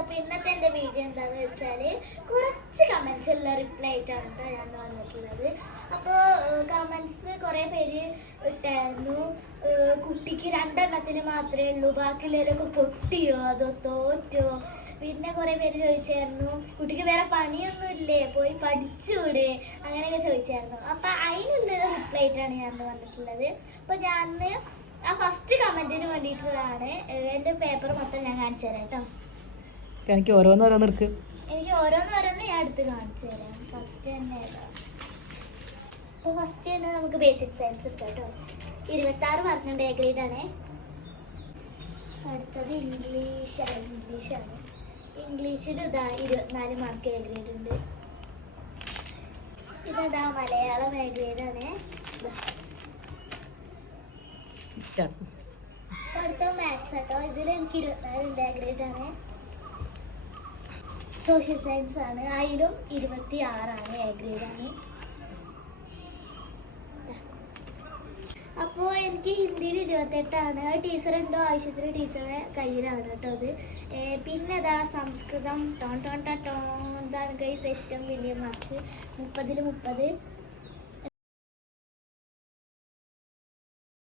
അപ്പോൾ ഇന്നത്തെ എൻ്റെ വീഡിയോ എന്താണെന്ന് വെച്ചാൽ കുറച്ച് കമൻസ് ഉള്ള റിപ്ലൈ ആയിട്ടാണ് കേട്ടോ ഞാൻ വന്നിട്ടുള്ളത്. അപ്പോൾ കമൻസ് കുറേ പേര് ഇട്ടായിരുന്നു, കുട്ടിക്ക് 2 എണ്ണത്തിന് മാത്രമേ ഉള്ളൂ, ബാക്കിയുള്ളതിലൊക്കെ പൊട്ടിയോ അതോ തോറ്റോ. പിന്നെ കുറേ പേര് ചോദിച്ചായിരുന്നു കുട്ടിക്ക് വേറെ പണിയൊന്നും ഇല്ലേ, പോയി പഠിച്ചുകൂടെ, അങ്ങനെയൊക്കെ ചോദിച്ചായിരുന്നു. അപ്പം അതിനുള്ളൊരു റിപ്ലൈ ആയിട്ടാണ് ഞാൻ വന്നിട്ടുള്ളത്. അപ്പോൾ ഞാൻ ആ ഫസ്റ്റ് കമൻറ്റിന് വേണ്ടിയിട്ടുള്ളതാണ്. എൻ്റെ പേപ്പർ മൊത്തം ഞാൻ കാണിച്ചു തരാം കേട്ടോ. എനിക്ക് ഓരോന്നോരോന്ന് ഞാൻ എടുത്ത് കാണിച്ചു തരാം. ഫസ്റ്റ് തന്നെ അപ്പോൾ ഫസ്റ്റ് തന്നെ നമുക്ക് ബേസിക് സയൻസ് എടുക്കാം കേട്ടോ. 26 മാർക്കിൻ്റെ എ ഗ്രേഡാണ്. അടുത്തത് ഇംഗ്ലീഷാണ്. ഇംഗ്ലീഷിൽ ഇതാ 24 മാർക്ക് എ ഗ്രേഡ് ഉണ്ട്. ഇതാ മലയാളം എ ഗ്രേഡാണ്. അടുത്ത മാത്സ് കേട്ടോ. ഇതിൽ എനിക്ക് 24 എ ഗ്രേഡാണ്. സോഷ്യൽ സയൻസ് ആണ്, അതിലും 26 എ ഗ്രേഡാണ്. അപ്പോൾ എനിക്ക് ഹിന്ദിയിൽ 28. ടീച്ചർ എന്തോ ആവശ്യത്തിന് ടീച്ചറെ കയ്യിലാണ് കേട്ടോ അത്. പിന്നെ അതാ സംസ്കൃതം ഇതാണ് ഗൈസ് ഏറ്റവും വലിയ മാർക്ക്, 30-ൽ 30.